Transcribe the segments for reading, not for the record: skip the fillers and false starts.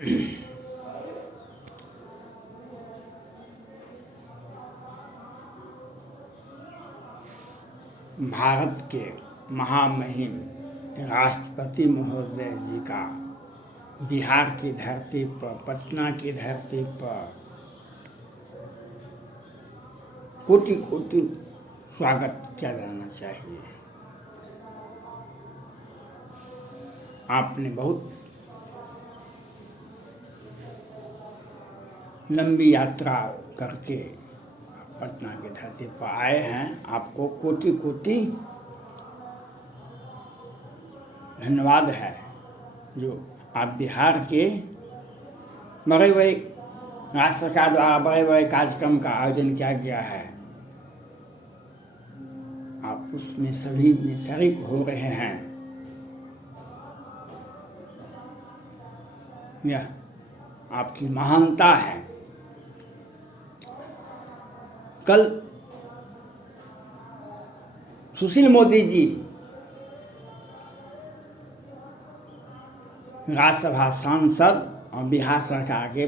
भारत के महामहिम राष्ट्रपति महोदय जी का बिहार की धरती पर, पटना की धरती पर कोटि कोटि स्वागत किया जाना चाहिए। आपने बहुत लंबी यात्रा करके पटना की धरती पर आए हैं। आपको कोटि कोटि धन्यवाद है जो आप बिहार के बड़े बड़े राज्य सरकार द्वारा बड़े बड़े कार्यक्रम का आयोजन किया गया है, आप उसमें सभी में शरीक हो रहे हैं। यह आपकी महानता है। कल सुशील मोदी जी राज्यसभा सांसद और बिहार सरकार के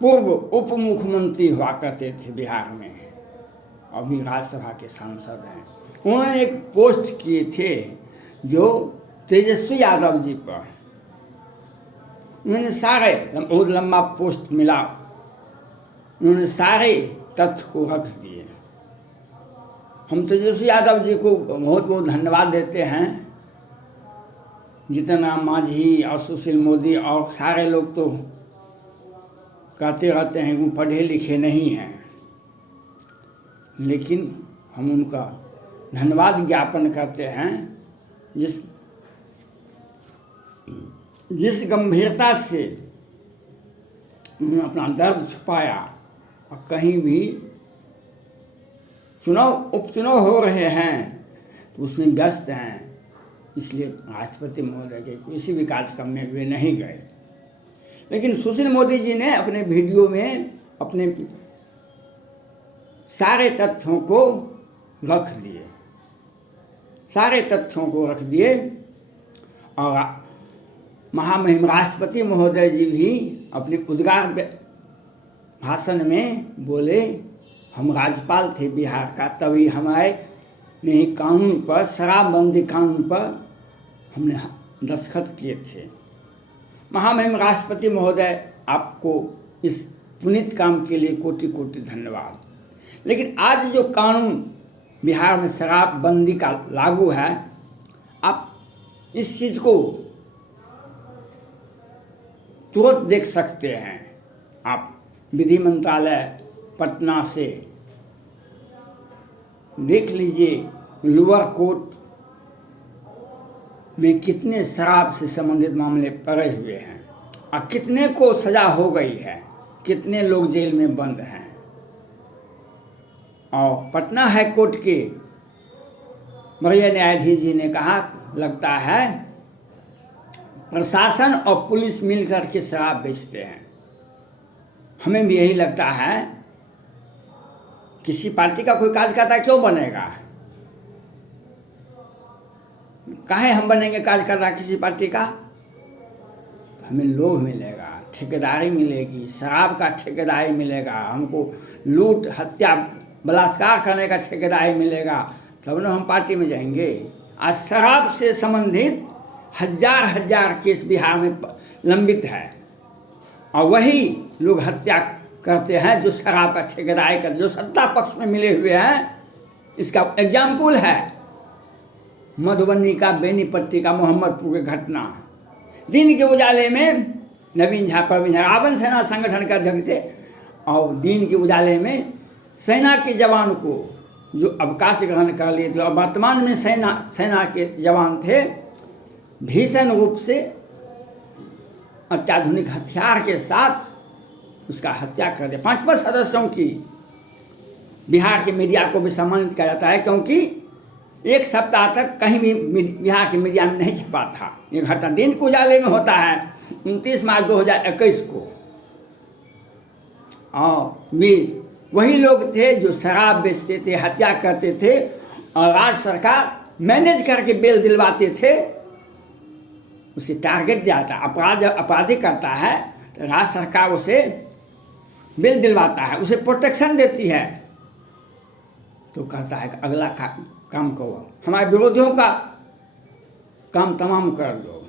पूर्व उप मुख्यमंत्री हुआ करते थे बिहार में, अभी राज्यसभा के सांसद हैं। उन्होंने एक पोस्ट किए थे जो तेजस्वी यादव जी पर, उन्होंने सारे बहुत लंबा पोस्ट मिला, उन्होंने सारे तथ्य को रख दिए। हम तेजस्वी यादव जी को बहुत बहुत धन्यवाद देते हैं। जितना मांझी और सुशील मोदी और सारे लोग तो कहते रहते हैं वो पढ़े लिखे नहीं हैं, लेकिन हम उनका धन्यवाद ज्ञापन करते हैं जिस गंभीरता से उन्होंने अपना दर्द छुपाया और कहीं भी उपचुनाव हो रहे हैं तो उसमें व्यस्त हैं, इसलिए राष्ट्रपति महोदय के किसी भी कार्यक्रम में वे नहीं गए। लेकिन सुशील मोदी जी ने अपने वीडियो में अपने सारे तथ्यों को रख दिए, सारे तथ्यों को रख दिए। और महामहिम राष्ट्रपति महोदय जी भी अपने उद्गार भाषण में बोले, हम राज्यपाल थे बिहार का, तभी हमारे नहीं कानून पर, शराबबंदी कानून पर हमने दस्तखत किए थे। महामहिम राष्ट्रपति महोदय, आपको इस पुनीत काम के लिए कोटि कोटि धन्यवाद। लेकिन आज जो कानून बिहार में शराबबंदी का लागू है, आप इस चीज़ को तुरंत देख सकते हैं। आप विधि मंत्रालय पटना से देख लीजिए, लोअर कोर्ट में कितने शराब से संबंधित मामले पड़े हुए हैं और कितने को सजा हो गई है, कितने लोग जेल में बंद हैं। और पटना हाई कोर्ट के वरीय न्यायाधीश जी ने कहा, लगता है प्रशासन और पुलिस मिलकर के शराब बेचते हैं। हमें भी यही लगता है, किसी पार्टी का कोई कार्यकर्ता क्यों बनेगा, काहे हम बनेंगे कार्यकर्ता किसी पार्टी का। हमें लोभ मिलेगा, ठेकेदारी मिलेगी, शराब का ठेकेदारी मिलेगा, हमको लूट हत्या बलात्कार करने का ठेकेदारी मिलेगा, तब ना हम पार्टी में जाएंगे। आज शराब से संबंधित हजार हजार केस बिहार में लंबित है और वही लोग हत्या करते हैं जो शराब का ठेकेदारी कर, जो सत्ता पक्ष में मिले हुए हैं। इसका एग्जाम्पल है मधुबनी का, बेनीपट्टी का, मोहम्मदपुर की घटना। दिन के उजाले में नवीन झा, प्रवीण झा रावण सेना संगठन के अध्यक्ष थे और दिन के उजाले में सेना के जवान को जो अवकाश ग्रहण कर लिए थे और वर्तमान में सेना के जवान थे, भीषण रूप से अत्याधुनिक हथियार के साथ उसका हत्या कर दिया। 5 सदस्यों की बिहार के मीडिया को भी सम्मानित किया जाता है, क्योंकि एक सप्ताह तक कहीं भी बिहार के मीडिया में नहीं छपा था। ये घटना दिन के उजाले में होता है 29 मार्च 2021 को। और वे वही लोग थे जो शराब बेचते थे, हत्या करते थे और राज्य सरकार मैनेज करके बेल दिलवाते थे उसे टारगेट जाता है, अपराधी करता है तो राज्य सरकार उसे बेल दिलवाता है, उसे प्रोटेक्शन देती है। तो कहता है कि अगला काम करो, हमारे विरोधियों का काम तमाम कर दो,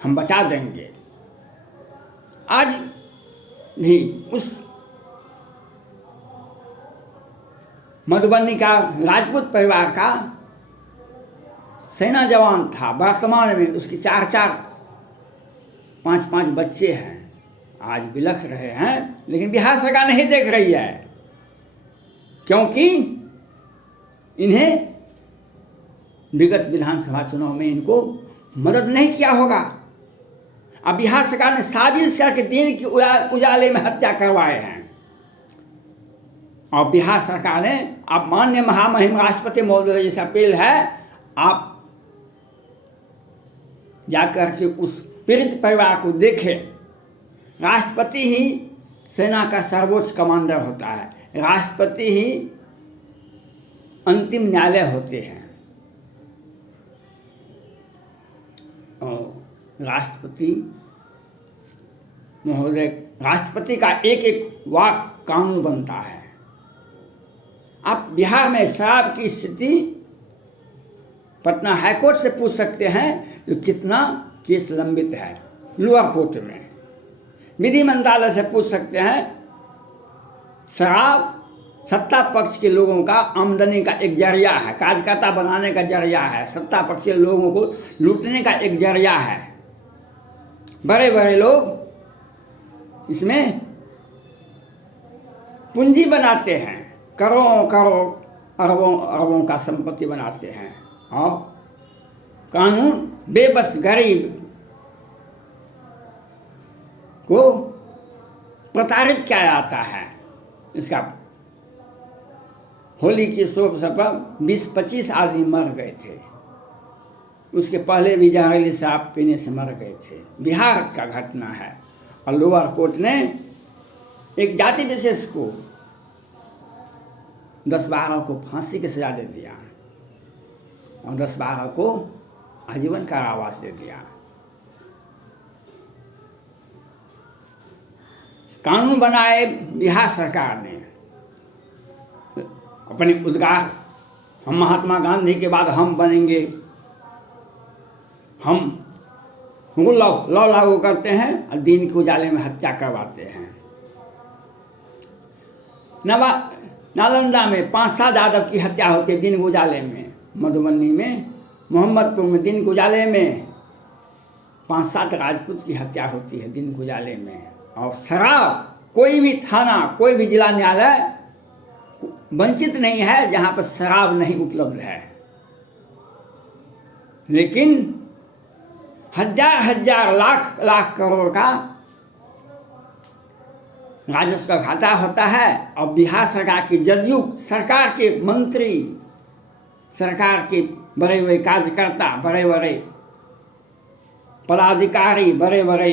हम बचा देंगे। आज भी उस मधुबनी का राजपूत परिवार का सेना जवान था, वर्तमान में उसकी 4-4, 5-5 बच्चे हैं, आज बिलख रहे हैं, लेकिन बिहार सरकार नहीं देख रही है, क्योंकि इन्हें विगत विधानसभा चुनाव में इनको मदद नहीं किया होगा। अब बिहार सरकार ने साजिश करके दिन की उजाले में हत्या करवाए हैं, और बिहार सरकार ने अब माननीय महामहिम राष्ट्रपति महोदय जैसे अपील है, आप जाकर के उस पीड़ित परिवार को देखें। राष्ट्रपति ही सेना का सर्वोच्च कमांडर होता है, राष्ट्रपति ही अंतिम न्यायालय होते हैं, और राष्ट्रपति महोदय, राष्ट्रपति का एक एक वाक कानून बनता है। आप बिहार में शराब की स्थिति पटना हाईकोर्ट से पूछ सकते हैं, जो कितना केस लंबित है लोअर कोर्ट में। विधि मंत्रालय से पूछ सकते हैं, शराब सत्ता पक्ष के लोगों का आमदनी का एक जरिया है, कार्यकर्ता बनाने का जरिया है, सत्ता पक्ष के लोगों को लूटने का एक जरिया है। बड़े बड़े लोग इसमें पूंजी बनाते हैं, करोड़ों करोड़ अरबों अरबों का संपत्ति बनाते हैं, और कानून बेबस गरीब को प्रताड़ित किया जाता है। इसका होली की शोभ पर 20-25 आदमी मर गए थे, उसके पहले भी जहरीली शराब पीने से मर गए थे। बिहार का घटना है, और लोअर कोर्ट ने एक जाति विशेष को 10-12 को फांसी की सजा दे दिया, और 10-12 को आजीवन कारावास दे दिया। कानून बनाए बिहार सरकार ने, अपने उद्गार, हम महात्मा गांधी के बाद हम बनेंगे, हम लॉ लागू करते हैं, और दिन के उजाले में हत्या करवाते हैं। नालंदा में 5-7 यादव की हत्या होती है दिन के उजाले में, मधुबनी में, मोहम्मदपुर में दिन के उजाले में 5-7 राजपूत की हत्या होती है दिन के उजाले में। और शराब, कोई भी थाना, कोई भी जिला न्यायालय वंचित नहीं है जहाँ पर शराब नहीं उपलब्ध है, लेकिन हजार लाख लाख करोड़ का राजस्व का घाटा होता है। और बिहार सरकार की जदयू सरकार के मंत्री, सरकार के बड़े बड़े कार्यकर्ता, बड़े बड़े पदाधिकारी, बड़े बड़े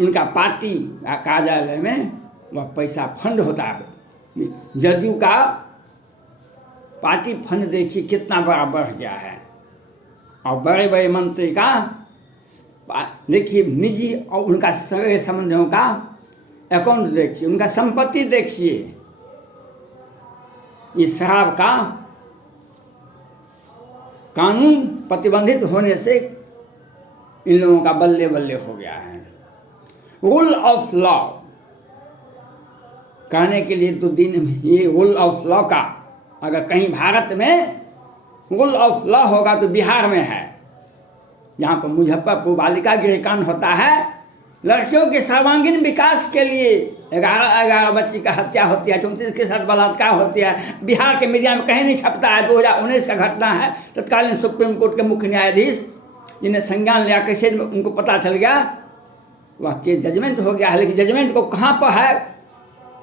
उनका पार्टी कार्यालय में वह पैसा फंड होता है। जदयू का पार्टी फंड देखिए कितना बड़ा बढ़ गया है, और बड़े बड़े मंत्री का देखिए निजी और उनका सगे संबंधियों का अकाउंट देखिए, उनका संपत्ति देखिए। इस शराब का कानून प्रतिबंधित होने से इन लोगों का बल्ले बल्ले हो गया है। रूल ऑफ लॉ कहने के लिए तो दिन, ये रूल ऑफ लॉ का अगर कहीं भारत में रूल ऑफ लॉ होगा तो बिहार में है, जहाँ पर मुजफ्फरपुर बालिका गृहकांड होता है। लड़कियों के सर्वांगीण विकास के लिए 11 बच्ची का हत्या होती है, 34 के साथ बलात्कार होती है। बिहार के मीडिया में कहीं नहीं छपता है। 2019 का घटना है। तत्कालीन सुप्रीम कोर्ट के मुख्य न्यायाधीश जिन्हें संज्ञान लिया, कैसे उनको पता चल गया, वह केस जजमेंट हो गया है। लेकिन जजमेंट को कहाँ पर है,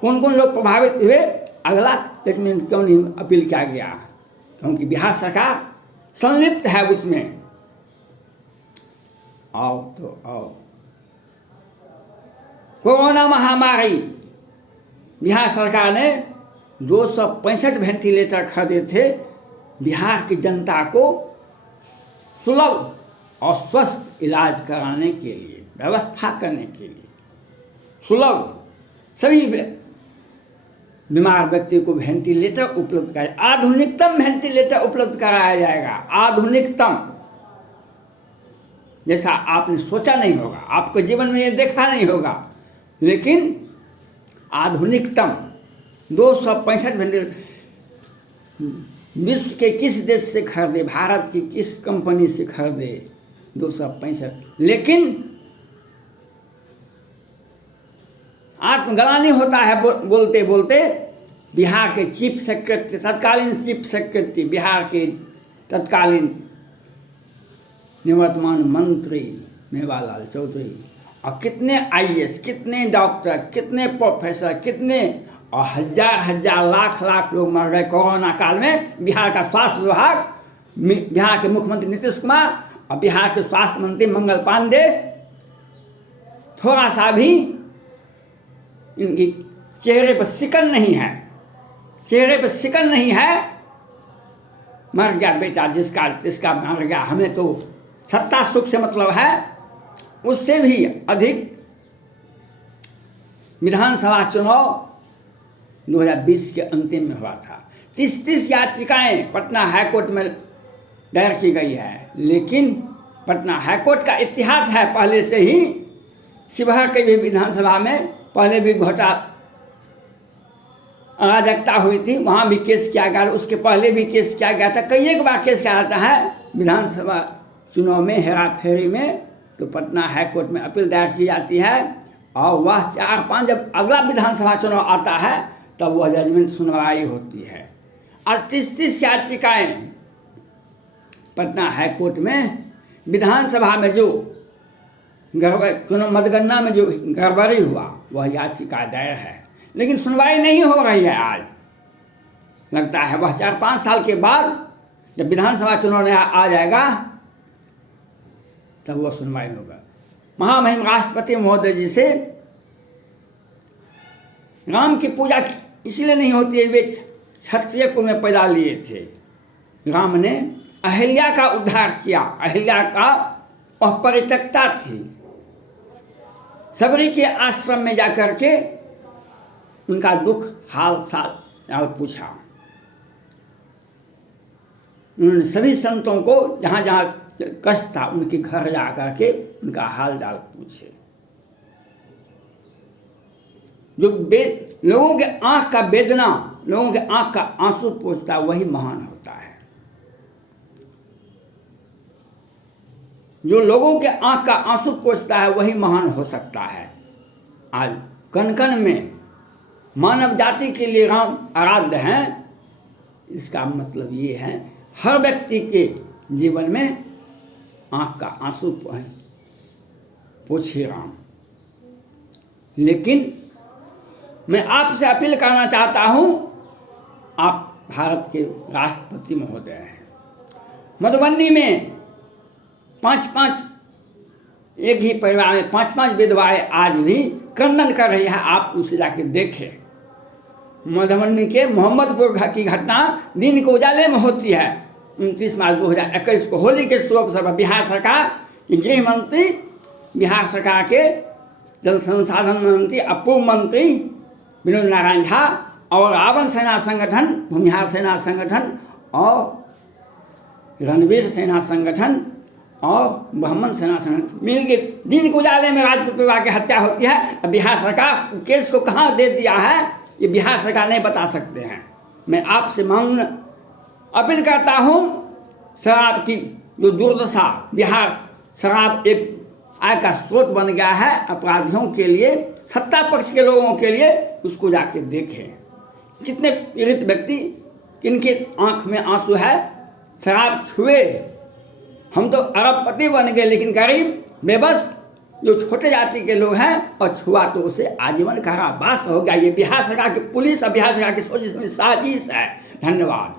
कौन कौन लोग प्रभावित हुए, अगला जजमेंट क्यों नहीं अपील किया गया? क्योंकि बिहार सरकार संलिप्त है उसमें। आओ तो आओ, कोरोना महामारी, बिहार सरकार ने 265 वेंटिलेटर खरीदे थे बिहार की जनता को सुलभ और स्वस्थ इलाज कराने के लिए, व्यवस्था करने के लिए सुलभ सभी बीमार व्यक्ति को वेंटिलेटर उपलब्ध कराया, आधुनिकतम वेंटिलेटर उपलब्ध कराया जाएगा, आधुनिकतम, जैसा आपने सोचा नहीं होगा, आपके जीवन में ये देखा नहीं होगा, लेकिन आधुनिकतम 265 वेंटिलेटर विश्व के किस देश से खरीदे, भारत की किस कंपनी से खरीदे 265, लेकिन आत्मग्लानि होता है बोलते बोलते। बिहार के चीफ सेक्रेटरी, तत्कालीन चीफ सेक्रेटरी, बिहार के तत्कालीन निवर्तमान मंत्री मेवालाल चौधरी, और कितने आईएएस, कितने डॉक्टर, कितने प्रोफेसर, कितने और हजार हजार लाख लाख लोग मर गए कोरोना काल में। बिहार का स्वास्थ्य विभाग, बिहार के मुख्यमंत्री नीतीश कुमार और बिहार के स्वास्थ्य मंत्री मंगल पांडे थोड़ा सा भी इनकी चेहरे पर सिकन नहीं है, चेहरे पर सिकन नहीं है। मर गया बेटा जिसका मर गया, हमें तो सत्ता सुख से मतलब है। उससे भी अधिक विधानसभा चुनाव 2020 के अंतिम में हुआ था। 30 याचिकाएं पटना हाईकोर्ट में दायर की गई है, लेकिन पटना हाईकोर्ट का इतिहास है पहले से ही। शिवहर के भी विधानसभा में पहले भी अराजकता हुई थी, वहाँ भी केस किया गया, उसके पहले भी केस किया गया था, कई एक बार केस किया जाता है विधानसभा चुनाव में, हेरा फेरी में। तो पटना हाईकोर्ट में अपील दायर की जाती है और वह 4-5 जब अगला विधानसभा चुनाव आता है तब वह जजमेंट सुनवाई होती है। और 30 याचिकाएं पटना हाईकोर्ट में विधानसभा में जो मतगणना में जो गड़बड़ी हुआ वह याचिका दायर है, लेकिन सुनवाई नहीं हो रही है। आज लगता है वह 4-5 साल के बाद जब विधानसभा चुनाव आ जाएगा तब वह सुनवाई होगा। महामहिम राष्ट्रपति महोदय जी से राम की पूजा इसलिए नहीं होती है, वे क्षत्रिय कुल में पैदा लिए थे। राम ने अहिल्या का उद्धार किया, अहिल्या का वह परित्यक्ता थी। सबरी के आश्रम में जाकर के उनका दुख हाल पूछा। उन्होंने सभी संतों को जहाँ जहाँ कष्ट था उनके घर जा करके उनका हाल चाल पूछे। जो लोगों के आंख का वेदना, लोगों के आंख का आंसू पोंछता है, वही महान होता है। जो लोगों के आंख का आंसू पोंछता है वही महान हो सकता है। आज कण कण में मानव जाति के लिए राम आराध्य हैं। इसका मतलब ये है हर व्यक्ति के जीवन में आंख का आंसू पोंछे राम। लेकिन मैं आपसे अपील करना चाहता हूं, आप भारत के राष्ट्रपति महोदय हैं। मधुबनी में 5-5 एक ही परिवार में 5-5 विधवाएं आज भी क्रंदन कर रही है। आप उसे जाके देखें। मधुबनी के मोहम्मदपुर की घटना दिन के उजाले में होती है। 29 मार्च 2021 को होली के शुभ अवसर पर बिहार सरकार के गृह मंत्री, बिहार सरकार के जल संसाधन मंत्री, अपूर्व मंत्री विनोद नारायण झा और रावण सेना संगठन, भूमिहार सेना संगठन और रणवीर सेना संगठन और ब्राह्मण सेना संगठन मिलकर दिन के उजाले में राजपूत परिवार की हत्या होती है। बिहार सरकार केस को कहाँ दे दिया है ये बिहार सरकार नहीं बता सकते हैं। मैं आपसे अपील करता हूँ, शराब की जो दुर्दशा, बिहार शराब एक आय का स्रोत बन गया है अपराधियों के लिए, सत्ता पक्ष के लोगों के लिए, उसको जाके देखें। कितने पीड़ित व्यक्ति किनके आंख में आंसू है शराब छुए। हम तो अरबपति बन गए, लेकिन गरीब बेबस जो छोटे जाति के लोग हैं और छुआ तो उसे आजीवन कारावास हो गया। ये बिहार सरकार की पुलिस और बिहार सरकार की सोच इसमें साजिश है। धन्यवाद।